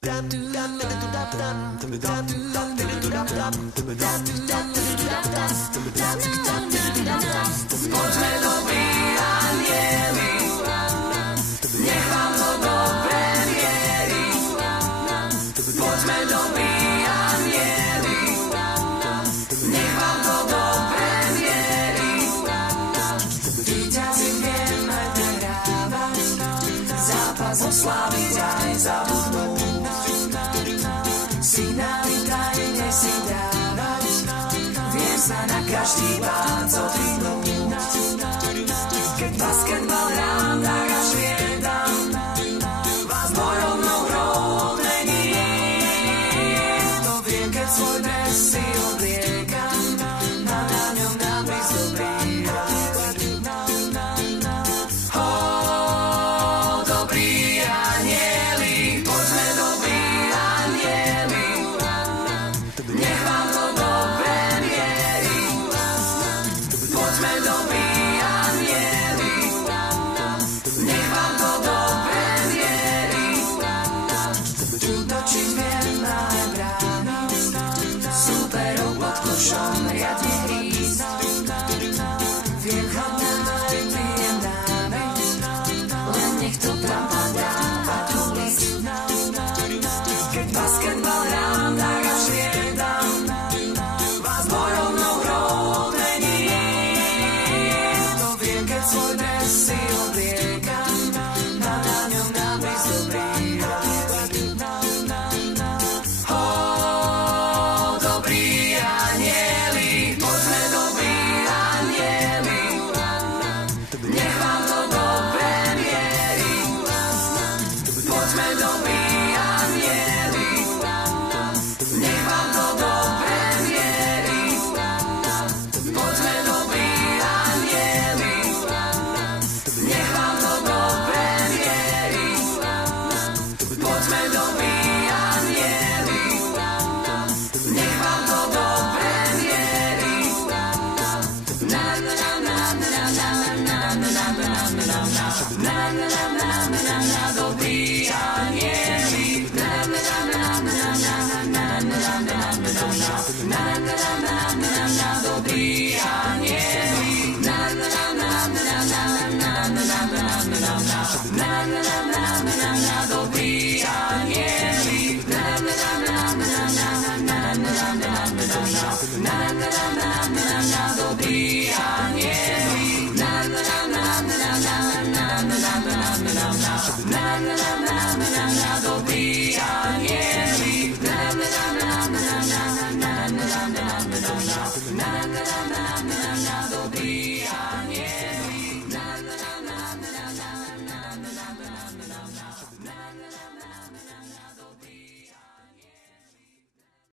Poďme dobrí anjeli, nech vám to dobre mierí. Poďme dobrí anjeli, nech vám to dobre mierí. Víťazi vieme vyhrávať, zápas osláviť aj zabudnúť. Signály tajne si dávať, vie sa na každý pád zodvihnúť. Keď basketbal hrám, tak až liedam, vás bojovnou hrou odmení. To viem, keď svoj dres si obliekam, na ňom nápis dobrý. Dobrí anjeli, poďme dobrí anjeli, nech vám to dobre mierí. Poďme dobrí anjeli, nech vám to dobre mierí. Útočiť viem aj brániť, súperov pod košom riadne hrísť. Viem chladnávať, viem dávať, len nech to tam padáva do list. Keď basketbal hrám, tak až liedam, vás bojovnou hrou odmení. To viem, keď svoj dres si obliekam, na ňom nápis dobrý. Dobrí anjeli, poďme dobrí anjeli, nech vám to dobre mierí. Poďme dobrí anjeli, nech vám to dobre mierí. Poďme dobrí anjeli, nech vám to dobre mierí. Poďme dobrí anjeli, nech vám to dobre mierí. Na na na na na na na na na na na na dobrí anjeli. Na na na na na na na na dobrí anjeli. Na na na na na na dobrí anjeli. Na na na dobrí anjeli. Na na